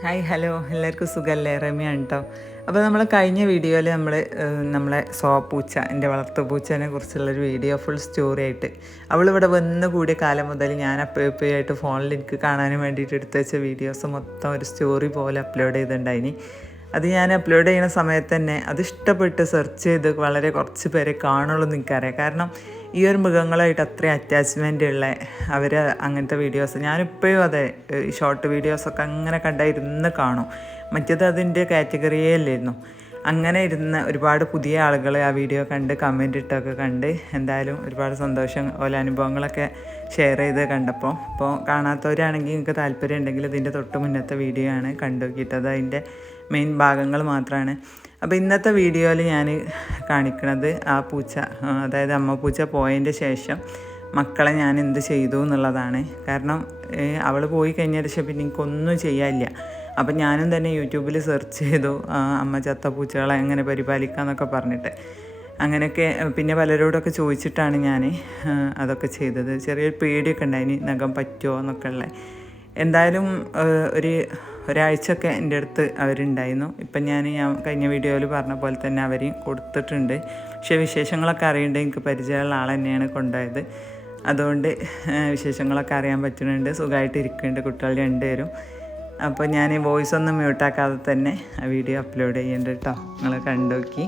Hi hello. എല്ലാവർക്കും സുഖമല്ലേ റമ്യാണ് കേട്ടോ അപ്പോൾ നമ്മൾ കഴിഞ്ഞ വീഡിയോയിൽ നമ്മൾ നമ്മളെ സോപ്പൂച്ച എന്റെ വളർത്തു പൂച്ചനെ കുറിച്ചുള്ളൊരു വീഡിയോ ഫുൾ സ്റ്റോറി ആയിട്ട്. അവളിവിടെ വന്ന് കൂടിയ കാലം മുതൽ ഞാൻ അപ്പോഴപ്പോഴായിട്ട് ഫോണിൽ എനിക്ക് കാണാനും വേണ്ടിയിട്ട് എടുത്തു വെച്ച വീഡിയോസ് മൊത്തം ഒരു സ്റ്റോറി പോലെ അപ്ലോഡ് ചെയ്തിട്ടുണ്ടായിനി. അത് ഞാൻ അപ്ലോഡ് ചെയ്യുന്ന സമയത്ത് തന്നെ അത് ഇഷ്ടപ്പെട്ട് സെർച്ച് ചെയ്ത് വളരെ കുറച്ച് പേരെ കാണുള്ളൂ എനിക്കറിയാം. കാരണം ഈ ഒരു മൃഗങ്ങളായിട്ട് അത്രയും അറ്റാച്ച്മെന്റ് ഉള്ള അവർ അങ്ങനത്തെ വീഡിയോസ് ഞാനിപ്പോഴും അതെ ഷോർട്ട് വീഡിയോസൊക്കെ അങ്ങനെ കണ്ടായിരുന്ന് കാണും. മറ്റേത് അതിന്റെ കാറ്റഗറിയേ അല്ലായിരുന്നു. അങ്ങനെ ഇരുന്ന് ഒരുപാട് പുതിയ ആളുകൾ ആ വീഡിയോ കണ്ട് കമന്റ് ഇട്ടൊക്കെ കണ്ട് എന്തായാലും ഒരുപാട് സന്തോഷം ഓരോ അനുഭവങ്ങളൊക്കെ ഷെയർ ചെയ്ത് കണ്ടപ്പോൾ അപ്പോൾ കാണാത്തവരാണെങ്കിൽ നിങ്ങൾക്ക് താല്പര്യം ഉണ്ടെങ്കിൽ ഇതിന്റെ തൊട്ട് മുന്നത്തെ വീഡിയോ ആണ് കണ്ടു നോക്കിയിട്ടത് അതിന്റെ മെയിൻ ഭാഗങ്ങൾ മാത്രമാണ് അപ്പോൾ ഇന്നത്തെ വീഡിയോയിൽ ഞാൻ കാണിക്കുന്നത് ആ പൂച്ച അതായത് അമ്മ പൂച്ച പോയതിന്റെ ശേഷം മക്കളെ ഞാൻ എന്ത് ചെയ്തു എന്നുള്ളതാണ്. കാരണം അവൾ പോയി കഴിഞ്ഞതിന് ശേഷം പിന്നെ എനിക്കൊന്നും ചെയ്യാനില്ല. അപ്പം ഞാനും തന്നെ യൂട്യൂബിൽ സെർച്ച് ചെയ്തു അമ്മ ചത്ത പൂച്ചകളെ എങ്ങനെ പരിപാലിക്കുക എന്നൊക്കെ പറഞ്ഞിട്ട്. അങ്ങനെയൊക്കെ പിന്നെ പലരോടൊക്കെ ചോദിച്ചിട്ടാണ് ഞാൻ അതൊക്കെ ചെയ്തത്. ചെറിയൊരു പേടിയൊക്കെ ഉണ്ടായിന് നഖം പറ്റുമോ എന്നൊക്കെ ഉള്ളത് എന്തായാലും ഒരു ഒരാഴ്ചയൊക്കെ എന്റെ അടുത്ത് അവരുണ്ടായിരുന്നു. ഇപ്പം ഞാൻ ഞാൻ കഴിഞ്ഞ വീഡിയോയിൽ പറഞ്ഞ പോലെ തന്നെ അവരെയും കൊടുത്തിട്ടുണ്ട്. പക്ഷേ വിശേഷങ്ങളൊക്കെ അറിയേണ്ടത് എനിക്ക് പരിചയമുള്ള ആൾ തന്നെയാണ് കൊണ്ടുപോയത്. അതുകൊണ്ട് വിശേഷങ്ങളൊക്കെ അറിയാൻ പറ്റുന്നുണ്ട്. സുഖമായിട്ട് ഇരിക്കുന്നുണ്ട് കുട്ടികൾ രണ്ടുപേരും. അപ്പോൾ ഞാൻ വോയിസ് ഒന്നും മ്യൂട്ടാക്കാതെ തന്നെ ആ വീഡിയോ അപ്ലോഡ് ചെയ്യുന്നുണ്ട് കേട്ടോ. നിങ്ങൾ കണ്ടോക്കി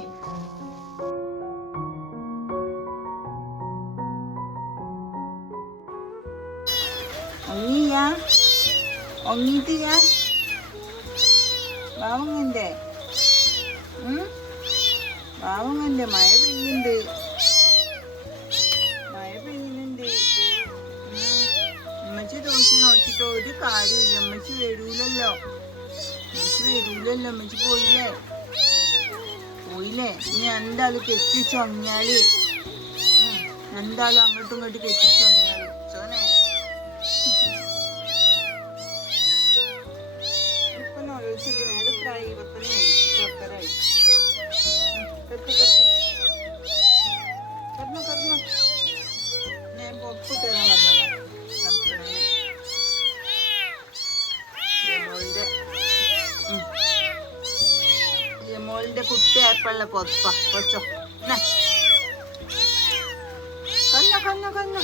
ഒങ്ങിയാ ബാവങ്ങന്റെ ബാവങ്ങന്റെ മഴ പെയ്യുന്നുണ്ട്. മഴ പെയ്യുന്നുണ്ട്. അമ്മച്ചി നോക്കി നോക്കിട്ടോ ഒരു കാര്യമില്ല അമ്മച്ചി വരൂലല്ലോ. അമ്മച്ചി വരൂലല്ലോ. അമ്മച്ചി പോയില്ലേ? പോയില്ലേ? ഇനി എന്തായാലും കെട്ടിച്ചൊങ്ങിയാൽ. എന്തായാലും അങ്ങോട്ടും ഇങ്ങോട്ടും കെട്ടിച്ചൊങ്ങിയാൽ. കുട്ടിയായപ്പോഴുള്ള പൊപ്പ പൊച്ചോ എന്നാ. കണ്ണ കണ്ണ കണ്ണ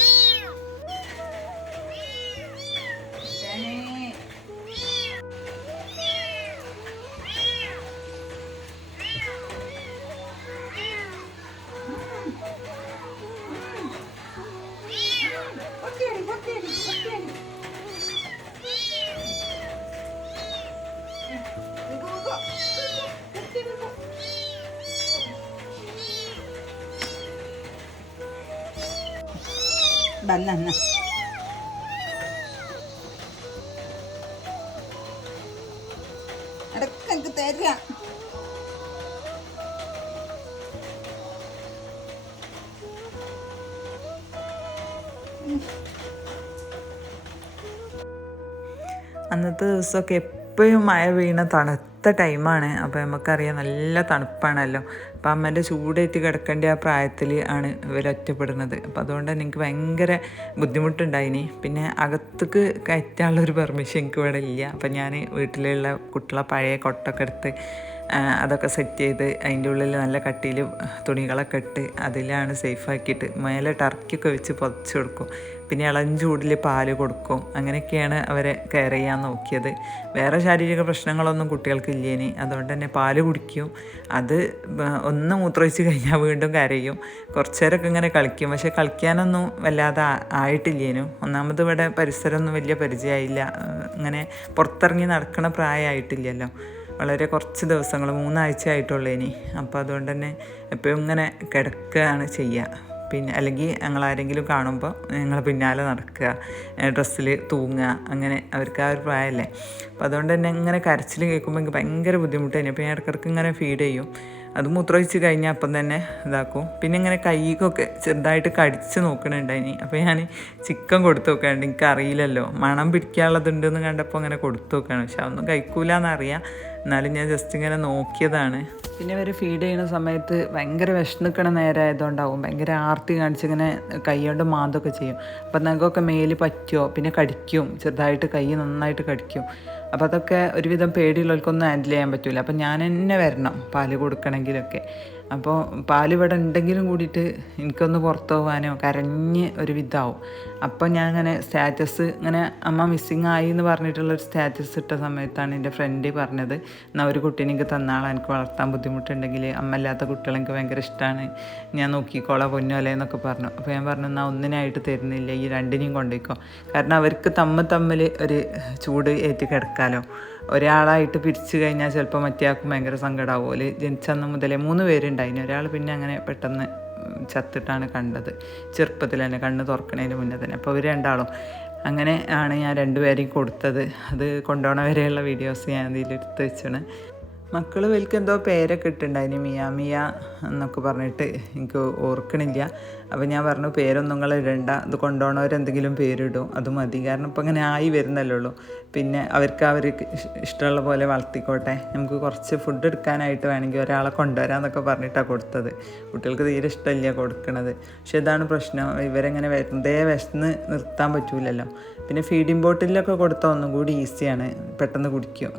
അന്നത്തെ ദിവസമൊക്കെ എപ്പോഴും മഴ വീണ തണുത്ത ടൈമാണ്. അപ്പോൾ നമുക്കറിയാം നല്ല തണുപ്പാണല്ലോ. അപ്പം അമ്മേന്റെ ചൂടേറ്റ് കിടക്കേണ്ട ആ പ്രായത്തിൽ ആണ് ഇവർ ഒറ്റപ്പെടുന്നത്. അപ്പം അതുകൊണ്ട് തന്നെ എനിക്ക് ഭയങ്കര ബുദ്ധിമുട്ടുണ്ടായിനി. പിന്നെ അകത്തേക്ക് കയറ്റാനുള്ളൊരു പെർമിഷൻ എനിക്ക് ഇവിടെ ഇല്ല. അപ്പം ഞാൻ വീട്ടിലുള്ള കുട്ടികളെ പഴയ കൊട്ടൊക്കെ എടുത്ത് അതൊക്കെ സെറ്റ് ചെയ്ത് അതിന്റെ ഉള്ളിൽ നല്ല കട്ടിയിൽ തുണികളൊക്കെ ഇട്ട് അതിലാണ് സേഫാക്കിയിട്ട് മേലെ ടർക്കിയൊക്കെ വെച്ച് പുതച്ച് കൊടുക്കും. പിന്നെ ഇളം ചൂടിൽ പാൽ കൊടുക്കും. അങ്ങനെയൊക്കെയാണ് അവരെ കെയർ ചെയ്യാൻ നോക്കിയത്. വേറെ ശാരീരിക പ്രശ്നങ്ങളൊന്നും കുട്ടികൾക്ക് ഇല്ലേനി. അതുകൊണ്ട് തന്നെ പാൽ കുടിക്കും. അത് ഒന്ന് മൂത്രമൊഴിച്ച് കഴിഞ്ഞാൽ വീണ്ടും കരയും. കുറച്ച് നേരമൊക്കെ ഇങ്ങനെ കളിക്കും. പക്ഷെ കളിക്കാനൊന്നും വല്ലാതെ ആയിട്ടില്ലേനു. ഒന്നാമത് ഇവിടെ പരിസരമൊന്നും വലിയ പരിചയമായില്ല. അങ്ങനെ പുറത്തിറങ്ങി നടക്കണ പ്രായമായിട്ടില്ലല്ലോ. വളരെ കുറച്ച് ദിവസങ്ങൾ മൂന്നാഴ്ച ആയിട്ടുള്ളേനി അപ്പോൾ അതുകൊണ്ട് തന്നെ എപ്പോഴും ഇങ്ങനെ കിടക്കുകയാണ് ചെയ്യുക. പിന്നെ അല്ലെങ്കിൽ ഞങ്ങൾ ആരെങ്കിലും കാണുമ്പോൾ ഞങ്ങൾ പിന്നാലെ നടക്കുക ഡ്രസ്സിൽ തൂങ്ങുക അങ്ങനെ അവർക്ക് ആ ഒരു പ്രായമല്ലേ. അപ്പോൾ അതുകൊണ്ട് തന്നെ ഇങ്ങനെ കരച്ചിൽ കേൾക്കുമ്പോൾ എനിക്ക് ഭയങ്കര ബുദ്ധിമുട്ട് തന്നെ. അപ്പോൾ ഞാൻ ഇടയ്ക്കിടയ്ക്ക് ഇങ്ങനെ ഫീഡ് ചെയ്യും. അത് മൂത്രമൊഴിച്ച് കഴിഞ്ഞാൽ അപ്പം തന്നെ ഇതാക്കും. പിന്നെ ഇങ്ങനെ കൈക്കൊക്കെ ചെറുതായിട്ട് കടിച്ച് നോക്കണുണ്ടായിനി. അപ്പോൾ ഞാൻ ചിക്കൻ കൊടുത്തു നോക്കാണ്ട് എനിക്ക് അറിയില്ലല്ലോ. മണം പിടിക്കാനുള്ളതുണ്ടെന്ന് കണ്ടപ്പോൾ അങ്ങനെ കൊടുത്തു നോക്കുകയാണ് പക്ഷെ അതൊന്നും കഴിക്കൂലെന്നറിയാം എന്നാലും ഞാൻ ജസ്റ്റ് ഇങ്ങനെ നോക്കിയതാണ്. പിന്നെ ഇവർ ഫീഡ് ചെയ്യുന്ന സമയത്ത് ഭയങ്കര വിഷമിക്കണ നേരമായതുകൊണ്ടാവും ഭയങ്കര ആർത്തി കാണിച്ചിങ്ങനെ കൈ കൊണ്ട് മാന്തൊക്കെ ചെയ്യും. അപ്പം നിങ്ങൾക്കൊക്കെ മേൽ പറ്റുമോ പിന്നെ കടിക്കും. ചെറുതായിട്ട് കൈ നന്നായിട്ട് കടിക്കും. അപ്പോൾ അതൊക്കെ ഒരുവിധം പേടിയുള്ളവർക്കൊന്നും ഹാൻഡിൽ ചെയ്യാൻ പറ്റില്ല അപ്പോൾ ഞാൻ തന്നെ വരണം. പാൽ കൊടുക്കണമെങ്കിലൊക്കെ അപ്പോൾ പാൽ ഇവിടെ ഉണ്ടെങ്കിലും കൂടിയിട്ട് എനിക്കൊന്ന് പുറത്ത് പോകാനോ കരഞ്ഞ് ഒരു വിധാവും അപ്പോൾ ഞാൻ ഇങ്ങനെ സ്റ്റാറ്റസ് ഇങ്ങനെ അമ്മ മിസ്സിങ് ആയി എന്ന് പറഞ്ഞിട്ടുള്ളൊരു സ്റ്റാറ്റസ് ഇട്ട സമയത്താണ് എന്റെ ഫ്രണ്ട് പറഞ്ഞത് എന്നാൽ ഒരു കുട്ടീനെ എനിക്ക് തന്നാളെ എനിക്ക് വളർത്താൻ ബുദ്ധിമുട്ടുണ്ടെങ്കിൽ അമ്മ ഇല്ലാത്ത കുട്ടികളെ എനിക്ക് ഭയങ്കര ഇഷ്ടമാണ് ഞാൻ നോക്കിക്കോളാം പൊന്നോലെ എന്നൊക്കെ പറഞ്ഞു. അപ്പോൾ ഞാൻ പറഞ്ഞു എന്നാൽ ഒന്നിനായിട്ട് തരുന്നില്ല ഈ രണ്ടിനെയും കൊണ്ടുപോയിക്കോ കാരണം അവർക്ക് തമ്മിൽ തമ്മിൽ ഒരു ചൂട് ഏറ്റി കിടക്കാലോ. ഒരാളായിട്ട് പിരിച്ചു കഴിഞ്ഞാൽ ചിലപ്പോൾ മറ്റേ ആൾക്കും ഭയങ്കര സങ്കടമാവും. ഓൽ ജനിച്ചന്ന് മുതലേ മൂന്ന് പേരുണ്ടായിന്. ഒരാൾ പിന്നെ അങ്ങനെ പെട്ടെന്ന് ചത്തിട്ടാണ് കണ്ടത്. ചെറുപ്പത്തിൽ തന്നെ കണ്ണ് തുറക്കണതിന് മുന്നേ തന്നെ. അപ്പോൾ ഇവർ രണ്ടാളും അങ്ങനെ ആണ് ഞാൻ രണ്ടുപേരെയും കൊടുത്തത്. അത് കൊണ്ടുപോകണ വരെയുള്ള വീഡിയോസ് ഞാൻ ഇതിലെടുത്ത് വെച്ചാണ്. മക്കൾ വലിക്ക് എന്തോ പേരൊക്കെ ഇട്ടുണ്ടായിന്. മിയ മിയ എന്നൊക്കെ പറഞ്ഞിട്ട് എനിക്ക് ഓർക്കണില്ല. അപ്പോൾ ഞാൻ പറഞ്ഞു പേരൊന്നും നിങ്ങൾ ഇടണ്ട. ഇത് കൊണ്ടുപോകണവരെന്തെങ്കിലും പേരിടും. അത് മതി. കാരണം ഇപ്പം അങ്ങനെ ആയി വരുന്നല്ലേ ഉള്ളൂ. പിന്നെ അവർക്ക് അവർക്ക് ഇഷ്ടമുള്ള പോലെ വളർത്തിക്കോട്ടെ. നമുക്ക് കുറച്ച് ഫുഡ് എടുക്കാനായിട്ട് വേണമെങ്കിൽ ഒരാളെ കൊണ്ടുവരാമെന്നൊക്കെ പറഞ്ഞിട്ടാണ് കൊടുത്തത്. കുട്ടികൾക്ക് തീരെ ഇഷ്ടമില്ല കൊടുക്കണത്. പക്ഷെ ഇതാണ് പ്രശ്നം. ഇവരെങ്ങനെ വെറുതെ വിശന്ന് നിർത്താൻ പറ്റൂലല്ലോ. പിന്നെ ഫീഡിംഗ് ബോട്ടിലൊക്കെ കൊടുത്താൽ ഒന്നും കൂടി ഈസിയാണ് പെട്ടെന്ന് കുടിക്കും.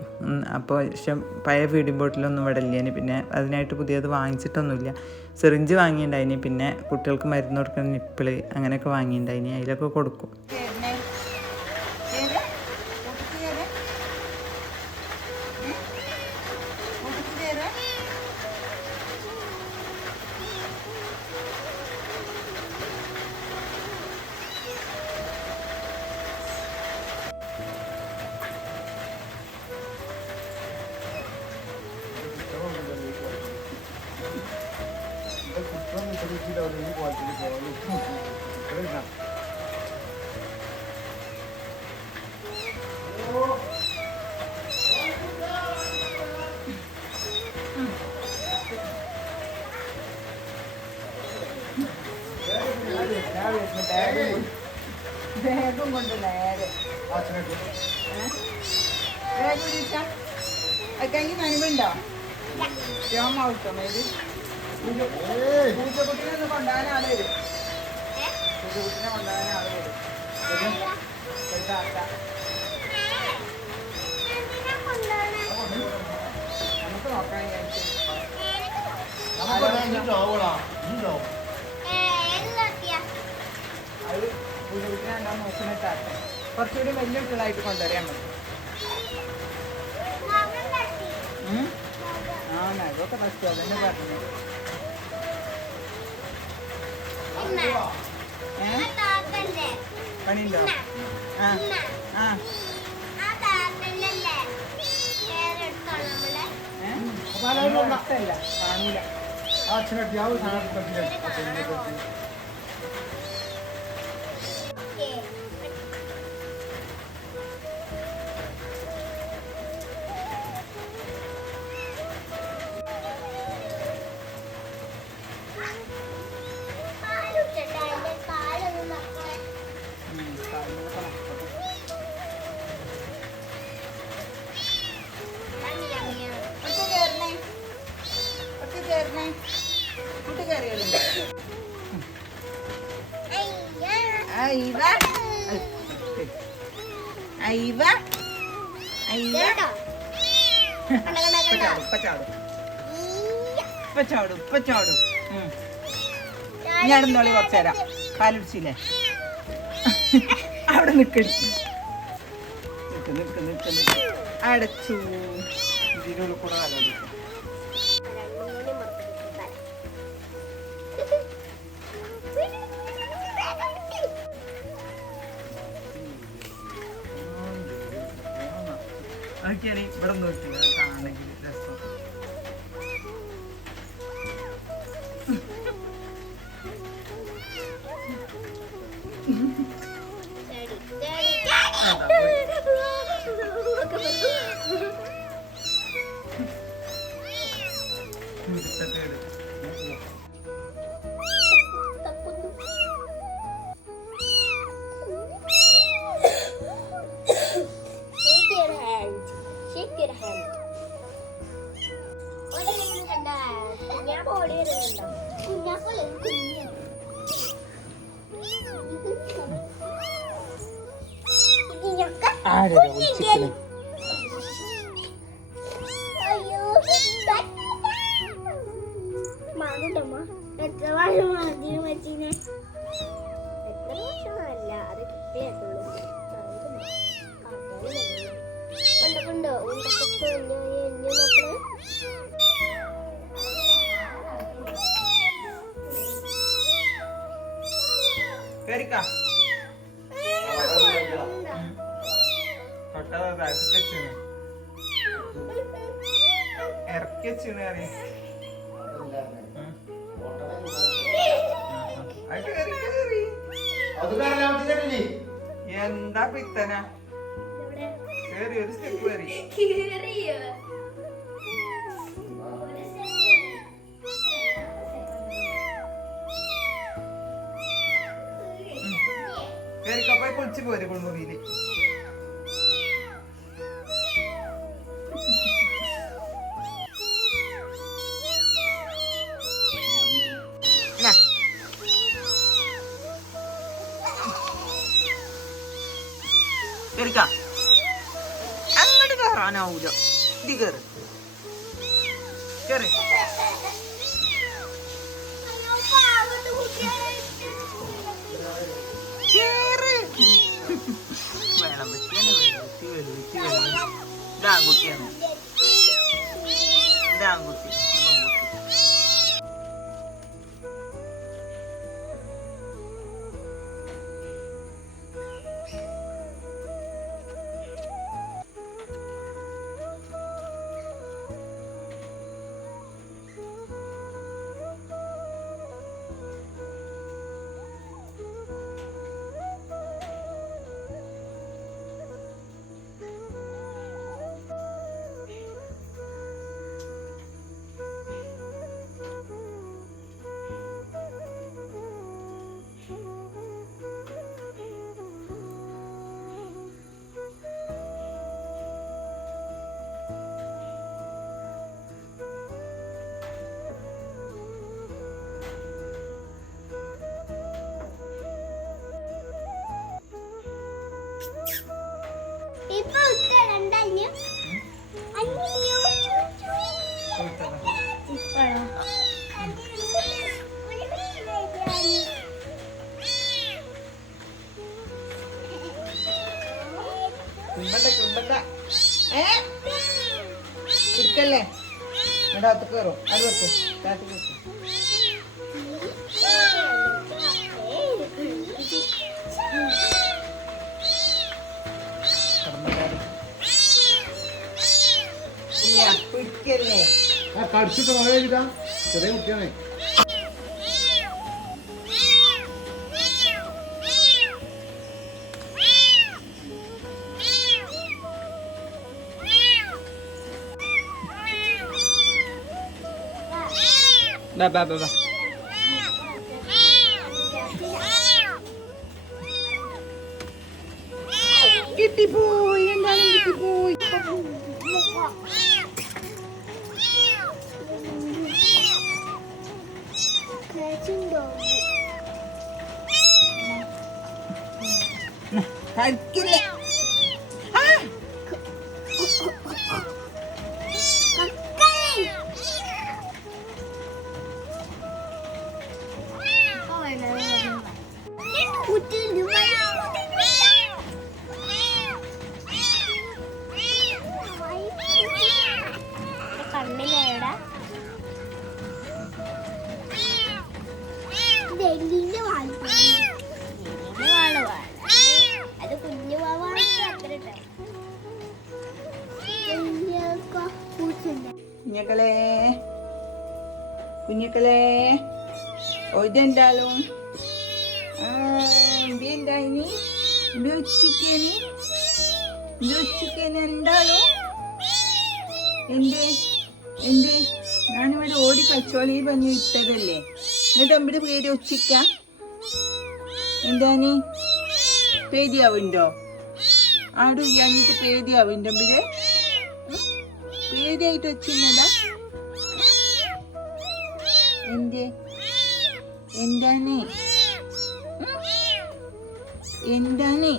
അപ്പോൾ പക്ഷെ പഴയ ഫീഡിംഗ് ബോട്ടിലൊന്നും ഇവിടെ ഇല്ല. പിന്നെ അതിനായിട്ട് പുതിയത് വാങ്ങിച്ചിട്ടൊന്നുമില്ല. സിറിഞ്ച് വാങ്ങിയിട്ടുണ്ടായിനി. പിന്നെ കുട്ടികൾക്ക് മരുന്ന് കൊടുക്കുന്ന നിപ്പിൾ അങ്ങനെയൊക്കെ വാങ്ങിയിട്ടുണ്ടായിനി. അതിലൊക്കെ കൊടുക്കും. ബാഗും കൊണ്ട് നേരെ ബാഗ് പിടിച്ചാ അക്കെങ്കിൽ നനവുണ്ടോ രോമാവട്ടോ മേൽ പൂജക്കുട്ടിനെ ഒന്ന് കൊണ്ടുപോകാൻ ആൾ വരും പൂജക്കുട്ടിനെ കൊണ്ടുപോകാൻ ആൾ വരും വരും. ഇതാ, ഇതാ. നമുക്ക് നോക്കാൻ വിചാരിച്ചു അത് ഞാൻ നോക്കുന്നിട്ടാട്ടെ കുറച്ചുകൂടി വലിയ കുട്ടികളായിട്ട് കൊണ്ടുവരാൻ മതി? ആ നഖമൊക്കെ നഷ്ടം അതന്നെ പറഞ്ഞു പണിയുണ്ടോ? ആ ആ. ഇഷ്ടല്ല. കാണൂല. ഉം, ഇപ്പൊ ചാടും ഇപ്പൊ ചാടും ഉം. അവിടെ കുറച്ചു നേരം കാലുടിച്ചില്ലേ? അവിടെ നിക്ക്. നിക്ക് നിക്ക് നിക്ക് അടച്ചു. ഇതിനുള്ള കൂടെ കാലുടിക്കും. അതൊക്കെയാണ് ഇവിടെ നോക്കി കാണണമെങ്കിൽ രസം Shake കേറിക്കാ. എന്താ പിത്തന? കേറി ഒരു സ്റ്റെപ്പ് കേറി. കുളിച്ച് പോര് കുളിമുറിയിൽ. അങ്ങോട്ട് കയറാനാവൂല ഇത് കയറി കേറ്. വെളുത്തി വെളുത്തി വെളുത്തി ഇത് ആൺകുട്ടിയാണ് കുമ്പണ്ട കുമ്പണ്ട ഏ? ഇരിക്കല്ലേ? ഇവിടെ അകത്ത് കയറും അത് വെക്ക്. താഴത്ത് വെക്ക്. കടമ്പക്കാരി ഇല്ല പിടിക്കല്ലേ കടിച്ചിട്ട് മഴ ചെറിയ കുട്ടിയാണേ. Vai, vai, vai, vai. Kitty boy, ang galing kitty boy. Kain, kili. കുഞ്ഞക്കളെ ഒരിതെന്താലും എന്തി എന്തായിനി എന്ത് ഉച്ചക്കേനി എന്ത് ഉച്ചക്കേനി എന്താലും? എന്ത്? എന്തേ? ഞാനിവിടെ ഓടി കളിച്ചോളി പറഞ്ഞു ഇട്ടതല്ലേ? എന്നിട്ട് നമ്മുടെ പേര് ഉച്ചിക്ക എന്താണ് പേടിയാവുണ്ടോ? ആടും ഇയാഞ്ഞിട്ട് പേടിയാവുണ്ടോ ഇവിടെ പേടിയായിട്ട് വെച്ചിരുന്നതാ? എന്തേ? എന്താണ്? എന്താണ്.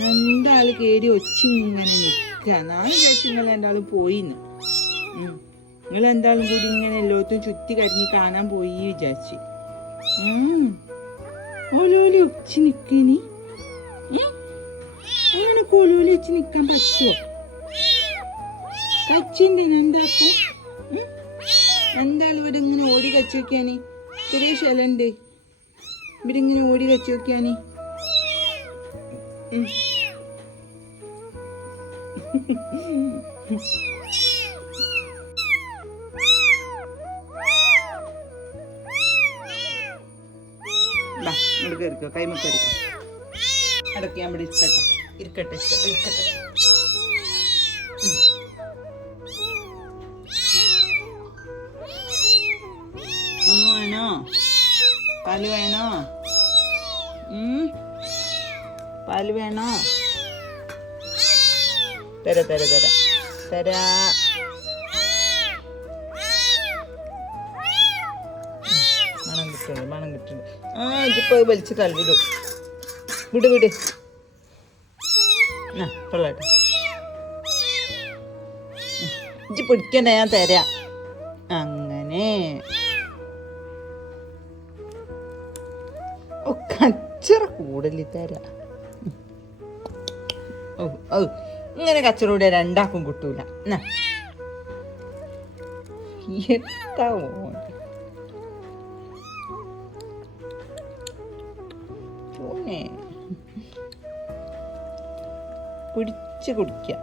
രണ്ടാൾ കേറി ഒച്ചിങ്ങനെ നിക്ക. നാല് ചേച്ചി നിങ്ങൾ രണ്ടാളും പോയിന്ന്. നിങ്ങൾ എന്താളും കൂടി ഇങ്ങനെ എല്ലാത്തും ചുറ്റി കരിഞ്ഞ് കാണാൻ പോയി വിചാരിച്ച്. ഓലോലി ഒച്ചി നിക്കനി. അങ്ങനെ ഒച്ചി നിക്കാൻ പറ്റുമോ കച്ചിന്റെ എന്താക്കും എന്താണ് ഇവിടെ ഇങ്ങനെ ഓടി കച്ചു വെക്കാന് ചെറിയ ശലുണ്ട്. ഇവിടെ ഇങ്ങനെ ഓടി കച്ചു വെക്കാന് ഉം. ബാ, ഇങ്ങോട്ട് കയറിക്കോ കൈമ കയറിക്കോ അടക്കി ഞാൻ ഇവിടെ ഇരിക്കട്ടെ ഇരിക്കട്ടെ ഇരിക്കട്ടെ. വേണോ പാൽ വേണോ? പാൽ വേണോ? തര തര തര. തരാ. മണം കിട്ടുന്നു മണം കിട്ടുന്നു. ആ ഇതിപ്പോ വലിച്ചു തള്ളിടും വിട് വിട്. ആ കൊള്ളട്ടെ ഇജ്ജ് പിടിക്കണ്ട ഞാൻ തരാം. കച്ചറ കൂടലി തരാം ഓ ഓ ഇങ്ങനെ കച്ചറൂടെ രണ്ടാക്കും കിട്ടൂല. എന്താ ഓനെ പിടിച്ച് കുടിക്കുക.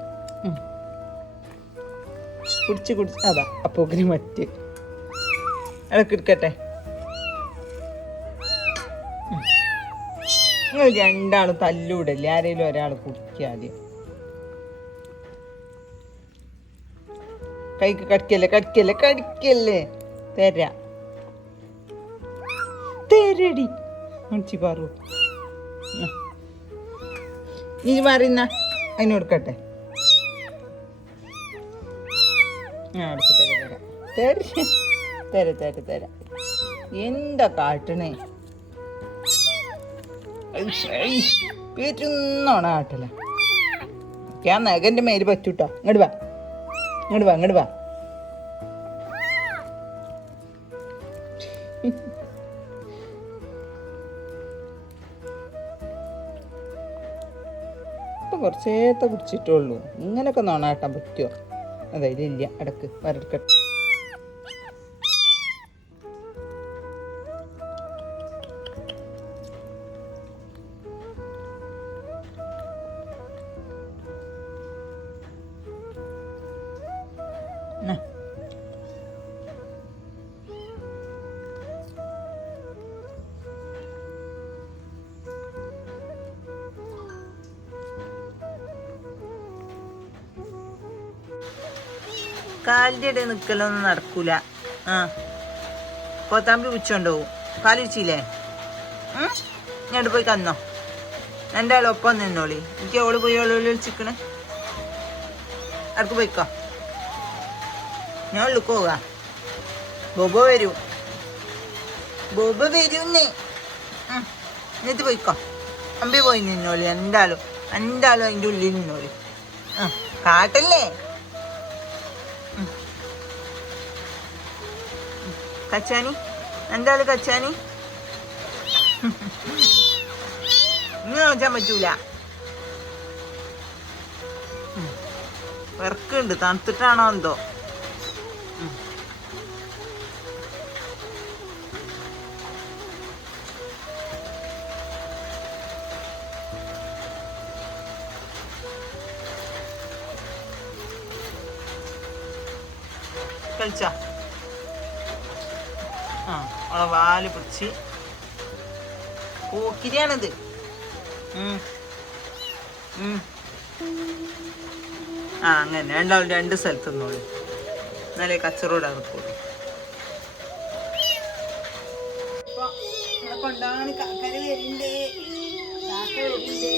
പിടിച്ച് കുടിച്ച് അതാ അപ്പോക്കിന് മറ്റ്. അതൊക്കെ എടുക്കട്ടെ. രണ്ടാളും തല്ലൂടല്ലേ? ആരെങ്കിലും ഒരാൾ കുടിക്കാതെ കൈക്ക് കടിക്കല്ലേ? കടിക്കല്ലേ? കടിക്കല്ലേ? തരാ. തരടി. മണിച്ചി പറു. നീ പറയുന്ന അതിന് കൊടുക്കട്ടെ. ഞാൻ അടുത്ത് തര. തര തര തര. എന്താ കാട്ടണേ? പേറ്റുന്നോണ ഞാൻ നഗന്റെ മേൽ പറ്റൂട്ടോ. ഇങ്ങോട്ട് വാ. ഇങ്ങോട്ട് വാ ഇങ്ങോട്ട് വാ. കുറച്ചേത്ത കുറച്ചേത്തെ കുടിച്ചിട്ടുള്ളൂ. ഇങ്ങനൊക്കെ നോണാട്ടാൻ പറ്റുമോ അതായത് ഇല്ല അടക്ക് വരട്ടെ. കാലിന്റെ ഇടയിൽ നിൽക്കലൊന്നും നടക്കൂല. ആ. കോത്താമ്പി ഉച്ചുണ്ടാവും കാലിച്ചില്ലേ ഞാൻ പോയി കന്നോ. എന്റെ ആൾ ഒപ്പം നിന്നോളി. എനിക്ക് ഓൾ പോയി ഓൾ വിളിച്ചിക്കണ്. ആർക്ക് പോയിക്കോ? ഞാൻ ഉള്ളിക്ക് പോകാം ബോബോ വരൂ. ബോബ വരുന്നേ. എന്നിട്ട് പോയിക്കോ. അമ്പി പോയി നിന്നോളി. എന്തായാലും എന്തായാലും അതിന്റെ ഉള്ളിൽ നിന്നോളി. ആ. കാട്ടല്ലേ? കച്ചാനി എന്താ കച്ചാനി പറ്റൂല. വിറക്കുണ്ട് തണുത്തിട്ടാണോ എന്തോ. കളിച്ചാ അവളെ വാൽ പിടിച്ച്. പോക്കിരിയാണിത്. ആ അങ്ങനെ. രണ്ടാളും രണ്ട് സ്ഥലത്ത് നിന്നോളൂ. എന്നാലേ കച്ചറോടെ നിൽക്കുള്ളൂ കൊണ്ടാണ് കാക്കര വരുന്നുണ്ട്. കാക്ക വരുന്നുണ്ട്.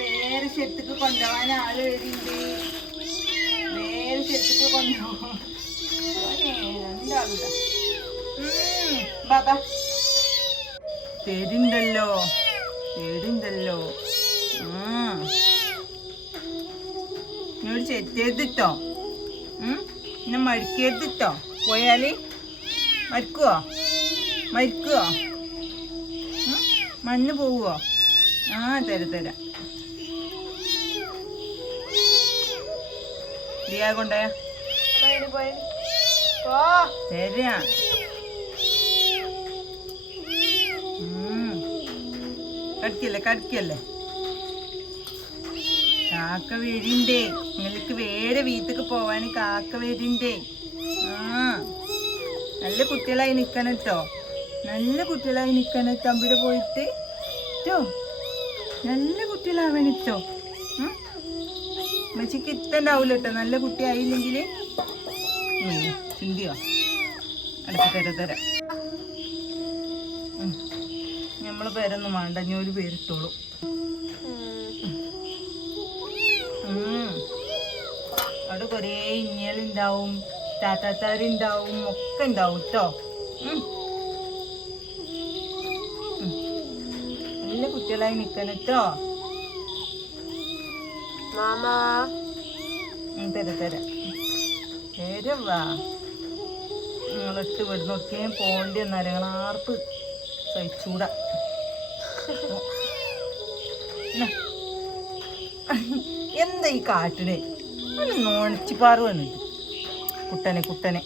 വേറെ ശെത്തുക്ക് കൊണ്ടുപോകാൻ ആൾ വരുന്നുണ്ട്. നേരെ ചെത്തിക്ക് കൊണ്ടുപോകാൻ ബാബാ തരുണ്ടല്ലോ തരുണ്ടല്ലോ ഇങ്ങോട്ട് ചെത്തിയെത്തിട്ടോ? എന്നെ മരിക്കരുത് പോയാൽ മരിക്കുവോ മരിക്കുവോ? മണ്ണ് പോവുമോ ആ തരാം തരാം. ദിയാ കൊണ്ടേ തരാ കടിക്കല്ലേ കടിക്കല്ലേ? കാക്ക വരുണ്ടേ. നിങ്ങൾക്ക് വേറെ വീട്ടിക്ക് പോവാൻ കാക്ക വരുണ്ടേ. ആ. നല്ല കുട്ടികളായി നിൽക്കണം കേട്ടോ നല്ല കുട്ടികളായി നിൽക്കണം തമ്പിടെ പോയിട്ട്. കേട്ടോ നല്ല കുട്ടികളാവണം കേട്ടോ ഉമ്മച്ചിക്ക് ഇത്തണ്ടാവൂല കേട്ടോ നല്ല കുട്ടിയായില്ലെങ്കിൽ ചിന്തിയോ അടുത്ത് തര തരാം. നമ്മളെ പേരൊന്നും വേണ്ട ഞാൻ ഒരു പേരിട്ടോളൂ. അവിടെ കുറേ ഇഞ്ഞലുണ്ടാവും താത്താത്താരുണ്ടാവും ഒക്കെ ഉണ്ടാവും കേട്ടോ നല്ല കുട്ടികളായി നിക്കണം കേട്ടോ മാമാ. തരാം തരാം. തരം വാ. നിങ്ങളിട്ട് വരുന്നൊക്കെ പോണ്ടി എന്നാൽ ഞങ്ങൾ ആർപ്പ് സഹിച്ചൂട എന്താ ഈ കാട്ടിനെ നോണിച്ചിപ്പാറ് വന്നിട്ട് കുട്ടനെ കുട്ടനെ.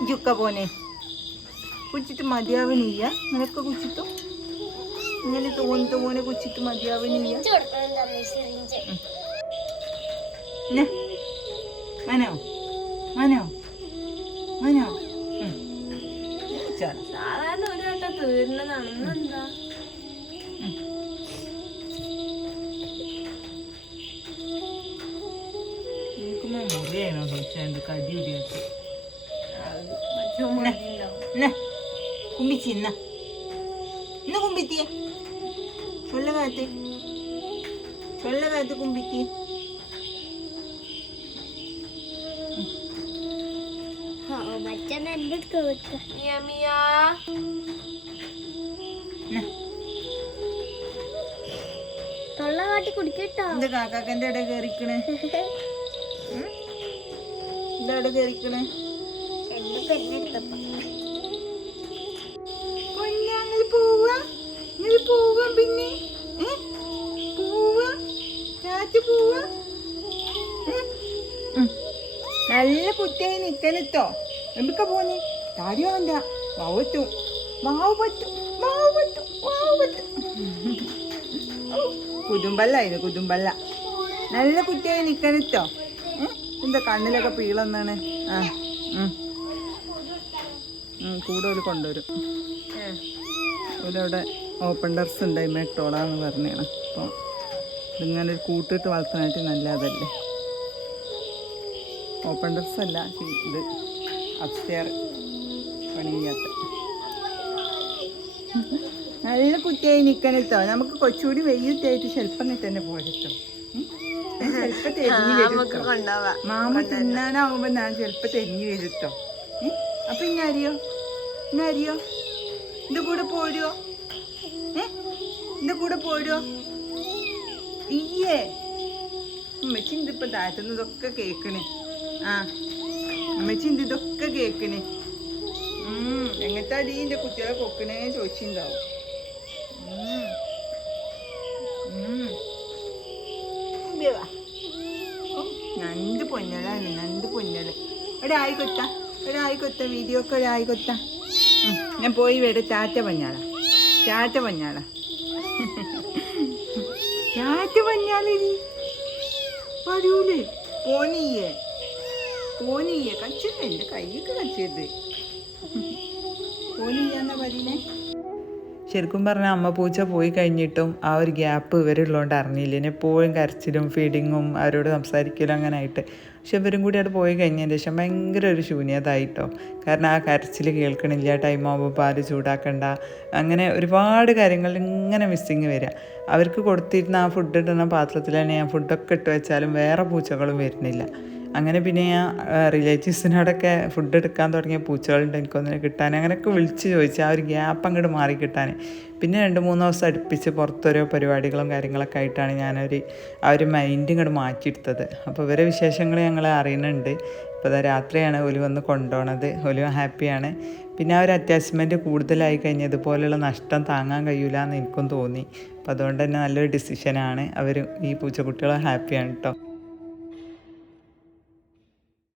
ഇജ്ജൊക്ക പോനെ കുച്ചിട്ട് മതിയാവനില്ല നിനക്ക് കുച്ചിട്ടു? ഇങ്ങനെ തോന്നി തോനെ കുച്ചിട്ട് മതിയാവനില്ല. മനോ മനോ മനോ. സാധാരണ ഒരു വട്ടം തീർന്നതാണ് ഇന്നെന്താ മുറിയാണോ ചോദിച്ചാണ്ട് കടി ഉടിയാക്കി കുമ്പിച്ചി എന്നാ ഇന്ന കുമ്പിത്തിയെ? ചൊല്ല കാത്ത് ചൊല്ല കാത്ത് കുമ്പിത്തിയെ? ബച്ചൻ എന്റെ അടുത്ത് വെക്ക. തൊള്ള കാട്ടി കുടിക്കട്ടോ. എന്താ കാക്കാക്കന്റെ ഇടയിൽ കേറിക്കണേ? കേറിക്കണേ? കയറിക്കണേ എന്റെ പെണ്ണെടുത്തപ്പ കൊല്ലാങ്ങൾ പോവാ. നിങ്ങൾ പോവാ പിന്നെ? പോവാ. രാത്രി പോവാ. നല്ല കുത്തിയായി നിക്കണട്ടോ എവിടക്ക പോന്നെ? താടി വേണ്ട വാവ് പറ്റും മാവ് പറ്റും മാവ് പറ്റും മാവ് പറ്റും കുതുമ്പല്ല ഇത് കുതുമ്പല്ല. നല്ല കുട്ടിയായി നിൽക്കണിട്ടോ എന്താ കണ്ണിലൊക്കെ പീളന്നാണ് ആ കൂടെ ഒരു കൊണ്ടുവരും. ഇവിടെ ഓപ്പൺ ഡർസ് ഉണ്ടായി മെട്ടോളാന്ന് പറഞ്ഞാണ്. അപ്പോൾ ഇതിങ്ങനെ ഒരു കൂട്ടിട്ട് വളർത്താനായിട്ട് നല്ല അതല്ലേ ഓപ്പൺ ഡർസ് അല്ല ഇത്. അപ്സ്റ്റെയർ പണി ചെയ്യാത്ത നല്ല കുട്ടിയായി നിൽക്കണട്ടോ നമുക്ക് കൊച്ചുകൂടി വെയിലത്തായിട്ട് ചെലപ്പം തന്നെ ട്ടോ. മാമ തിന്നാനാവുമ്പോ ഞാൻ ചെലപ്പോ തെരഞ്ഞു വരുത്തോ അപ്പൊ ഇന്ന അറിയോ ഇന്ന അറിയോ എന്റെ കൂടെ പോരുവോ? ഏ? എന്റെ കൂടെ പോരുവോ? ഇയ്യേ. ഉമ്മച്ചി ഇതിപ്പോ താറ്റുന്ന കേക്കണേ. ആ. ഉമ്മച്ചി ഇത് ഇതൊക്കെ കേക്കണേ എങ്ങനത്തെ അടി എന്റെ കുട്ടികളെ കൊക്കണേ ചോദിച്ചിണ്ടാവും. നണ്ട് പൊന്നലാണ് നണ്ട് പൊന്നൽ. ഒരായി കൊത്ത ഒരായി കൊത്ത വീഡിയോ ഒക്കെ ഒരായി കൊത്ത ഞാൻ പോയി വരെ ചാറ്റ പഞ്ഞാള ചാറ്റ പഞ്ഞാള. ചാറ്റ പഞ്ഞാളി വരൂലേ? പോനീയേ? പോനീയേ കച്ചില്ല എന്റെ കൈയൊക്കെ കച്ചത് ശരിക്കും പറഞ്ഞാൽ അമ്മ പൂച്ച പോയി കഴിഞ്ഞിട്ടും ആ ഒരു ഗ്യാപ്പ് ഇവരുള്ളതുകൊണ്ട് അറിഞ്ഞില്ല. ഇനി എപ്പോഴും കരച്ചിലും ഫീഡിങ്ങും അവരോട് സംസാരിക്കലും അങ്ങനെ ആയിട്ട് പക്ഷെ ഇവരും കൂടി അവിടെ പോയി കഴിഞ്ഞതിന് ശേഷം ഭയങ്കര ഒരു ശൂന്യതായിട്ടോ. കാരണം ആ കരച്ചിൽ കേൾക്കണില്ല ടൈം ആകുമ്പോൾ പാൽ ചൂടാക്കണ്ട. അങ്ങനെ ഒരുപാട് കാര്യങ്ങൾ ഇങ്ങനെ മിസ്സിങ് വരിക അവർക്ക് കൊടുത്തിരുന്ന ആ ഫുഡ് ഇടുന്ന പാത്രത്തിൽ തന്നെ ഞാൻ ഫുഡൊക്കെ ഇട്ട് വെച്ചാലും വേറെ പൂച്ചകളും വരുന്നില്ല. അങ്ങനെ പിന്നെ ഞാൻ റിലേറ്റീവ്സിനോടൊക്കെ ഫുഡ് എടുക്കാൻ തുടങ്ങിയ പൂച്ചകളുണ്ട് എനിക്കൊന്നിനെ കിട്ടാൻ. അങ്ങനെയൊക്കെ വിളിച്ച് ചോദിച്ചു ആ ഒരു ഗ്യാപ്പ് അങ്ങോട്ട് മാറി കിട്ടാൻ. പിന്നെ രണ്ട് മൂന്ന് ദിവസം അടുപ്പിച്ച് പുറത്തോരോ പരിപാടികളും കാര്യങ്ങളൊക്കെ ആയിട്ടാണ് ഞാനൊരു ആ ഒരു മൈൻഡ് ഇങ്ങോട്ട് മാറ്റിയെടുത്തത്. അപ്പോൾ ഇവരെ വിശേഷങ്ങൾ ഞങ്ങൾ അറിയുന്നുണ്ട്. ഇപ്പോൾ അതാ രാത്രിയാണ് ഒലി വന്ന് കൊണ്ടുപോണത്. ഒലിവ ഹാപ്പിയാണ്. പിന്നെ ആ ഒരു അറ്റാച്ച്മെന്റ് കൂടുതലായി കഴിഞ്ഞാൽ ഇതുപോലെയുള്ള നഷ്ടം താങ്ങാൻ കഴിയില്ല എന്ന് എനിക്കും തോന്നി. അപ്പോൾ അതുകൊണ്ട് തന്നെ നല്ലൊരു ഡിസിഷനാണ് അവർ ഈ പൂച്ചക്കുട്ടികളെ ഹാപ്പിയാണ് കേട്ടോ